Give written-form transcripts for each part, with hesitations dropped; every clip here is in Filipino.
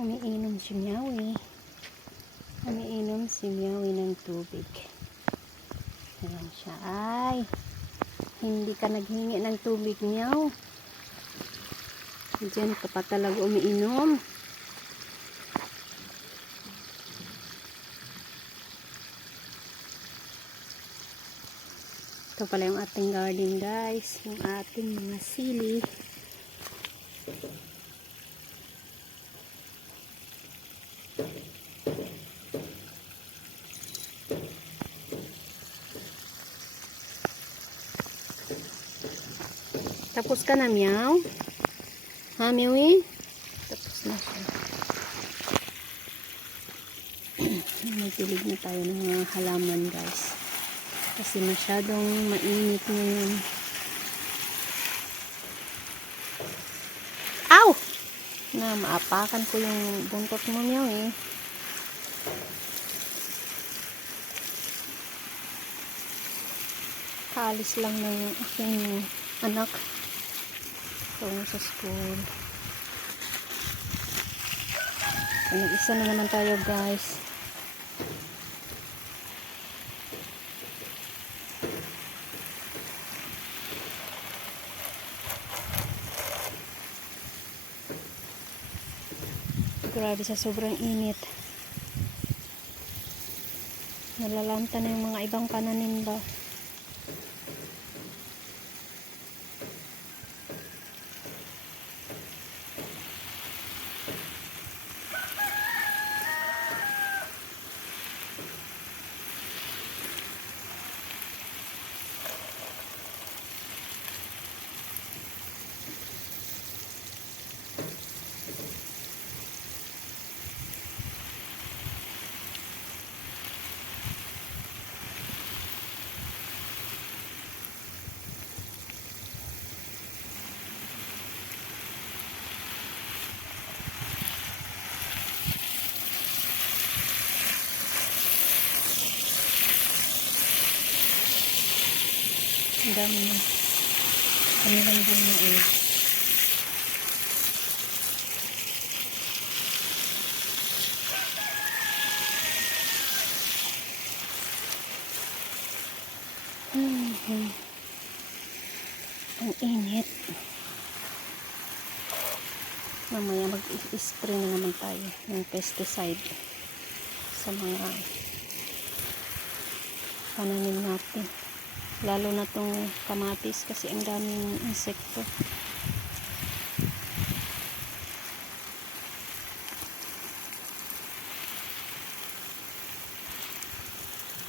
Umiinom si Meowie. Umiinom si Meowie ng tubig. Ayan siya. Ay, hindi ka naghingi ng tubig, Meow. Diyan ka pa talaga umiinom. Ito pala yung ating garden, guys. Yung ating mga sili. Tapos ka na, Meow? Ha, Meowie? Tapos na siya. Magpilig na tayo ng mga halaman, guys. Kasi masyadong mainit ngayon. Ow! Na, maapakan ko yung buntot mo, Meowie. Kaalis lang ng aking anak. Ito sa school. Isa na naman tayo, guys. Grabe sa sobrang init. Nalalanta na yung mga ibang pananim ba. Ang dami na. Kanilang bunga eh. Ang init. Mamaya mag-spray na naman tayo ng pesticide sa mga pananim natin. Lalo na tong kamatis kasi ang daming insekto.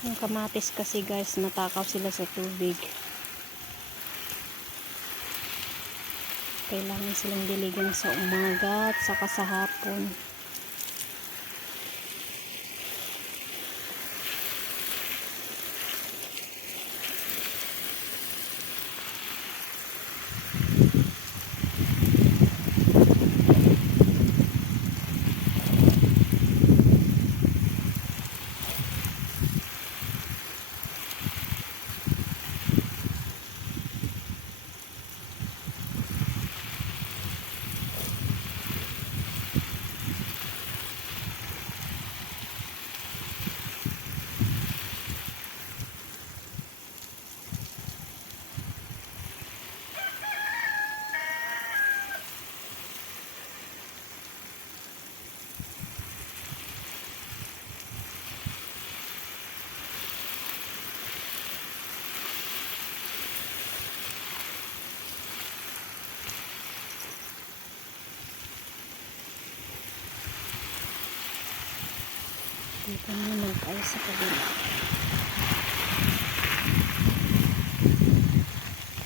Yung kamatis kasi, guys, natakaw sila sa tubig. Kailangan silang diligan sa umaga at saka sa hapon. Dito naman tayo sa kabila.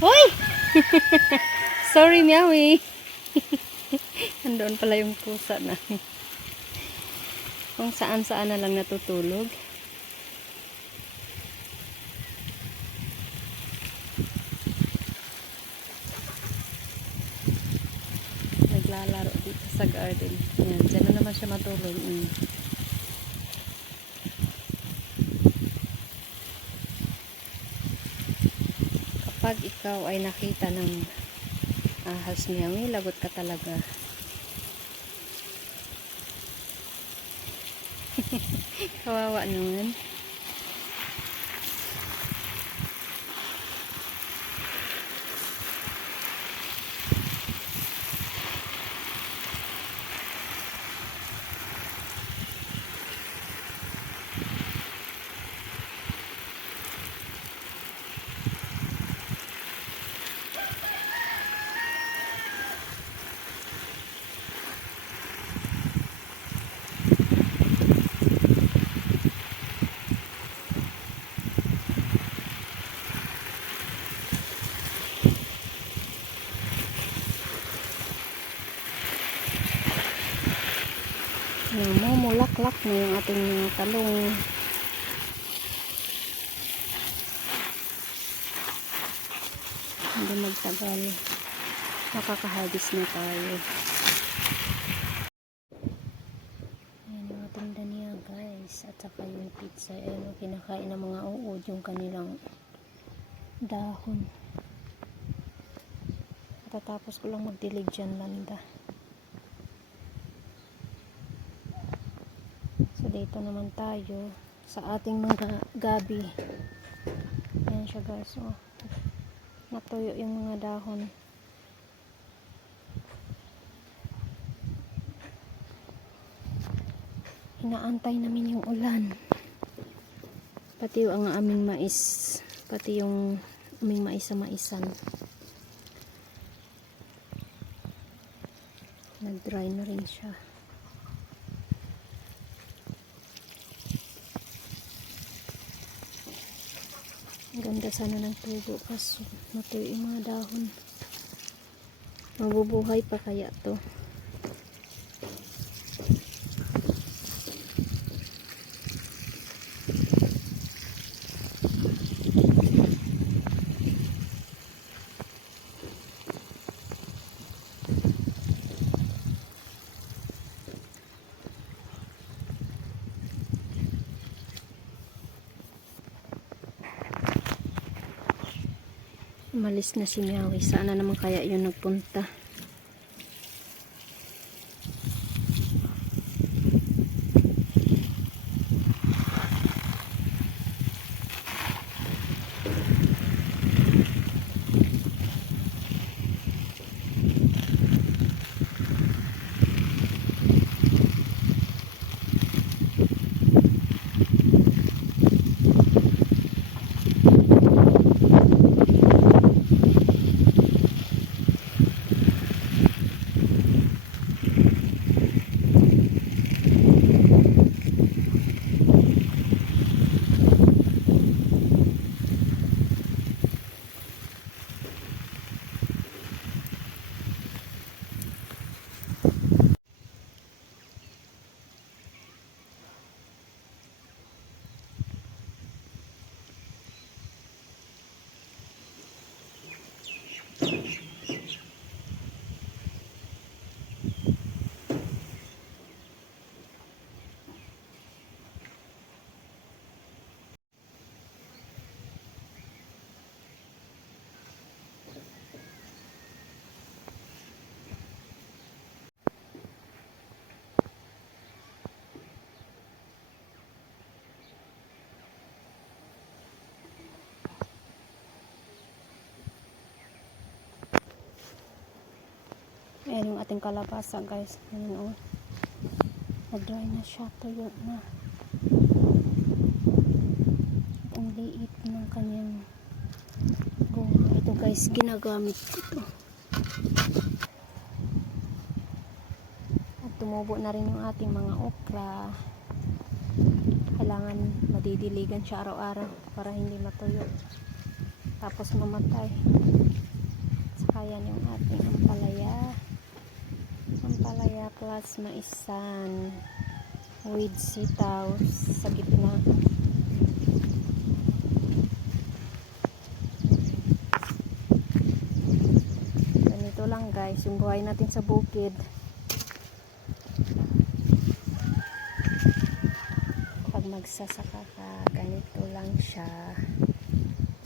Hoy! Sorry, Meowie. Andoon pala yung pusa na. Kung saan-saan na lang natutulog. Naglalaro dito sa garden. Yan, dyan na naman siya matulog. Kapag ikaw ay nakita ng ahas, Meowie, lagot ka talaga. Kawawa naman. Namumulaklak na yung ating mga talong. Hindi magtagal, makakahabis na tayo. Ayan yung ating dania guys, at saka yung pizza. Ayan yung kinakain ng mga uod, yung kanilang dahon. Tatapos ko lang magdilig dyan banda. So dito naman tayo sa ating mga gabi. Ayan siya guys, oh. Natuyo yung mga dahon. Inaantay namin yung ulan. Pati yung aming mais, pati yung aming mais sa maisan. Nag-dry na rin siya. Ang ganda sana ng tubo kaso natuyo yung mga dahon. Mabubuhay pa kaya to? Umalis na si Miawi. Sana naman kaya yun nagpunta. Ayan yung ating kalabasa guys. Ayan o. Nag-dry na siya. Tuyo na. At ang liit ng kanyang bunga. Ito guys, ginagamit ko ito. At tumubo na rin yung ating mga okra. Kailangan madidiligan siya araw-araw para hindi matuyo. Tapos mamatay. Saka yan yung ating ampalaya. Ampalaya plus maisan with sitaw sa gitna. Ganito lang guys yung buhay natin sa bukid. Pag magsasaka ka, ganito lang siya.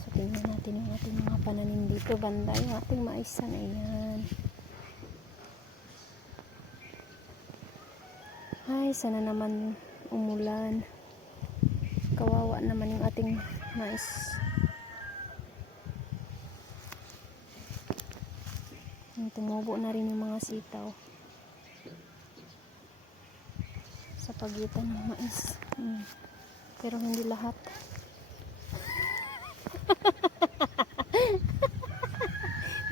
So tingnan natin yung ating mga pananim dito banda, yung ating maisan. Ayan. Ay, sana naman umulan. Kawawa naman yung ating mais. Tumubo na rin yung mga sitaw sa pagitan ng mais. Pero hindi lahat.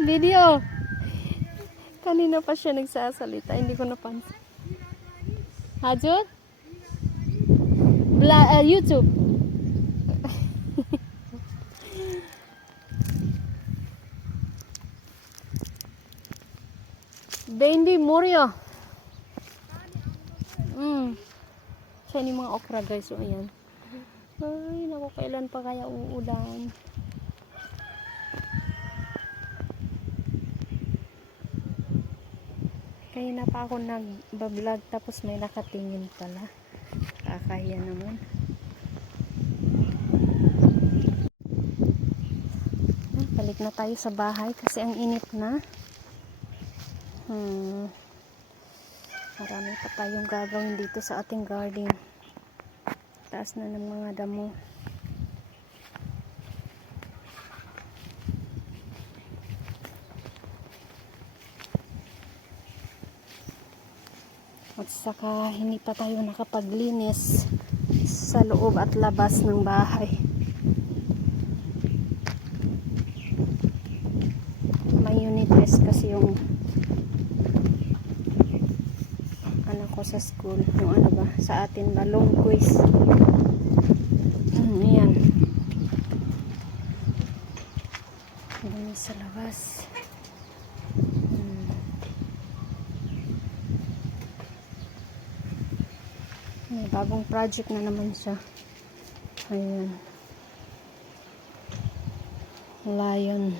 Video! Kanina pa siya nagsasalita. Hindi ko napansin. Hajun? YouTube. Bendi Moria. Siya yung mga okra guys. So, ayan. Ay, naku, kailan pa kaya uulan? Kaya na pa ako nag-vlog tapos may nakatingin pala. Kakahiya naman. Balik na tayo sa bahay kasi ang init na. Marami pa tayong gagawin dito sa ating garden. Taas na ng mga damo. At saka hindi pa tayo nakapaglinis sa loob at labas ng bahay. May unit test kasi yung anak ko sa school. Yung ano ba? Sa atin ba? Long quiz. Ayan. Ayan sa labas. May bagong project na naman siya. Ayan. Lion.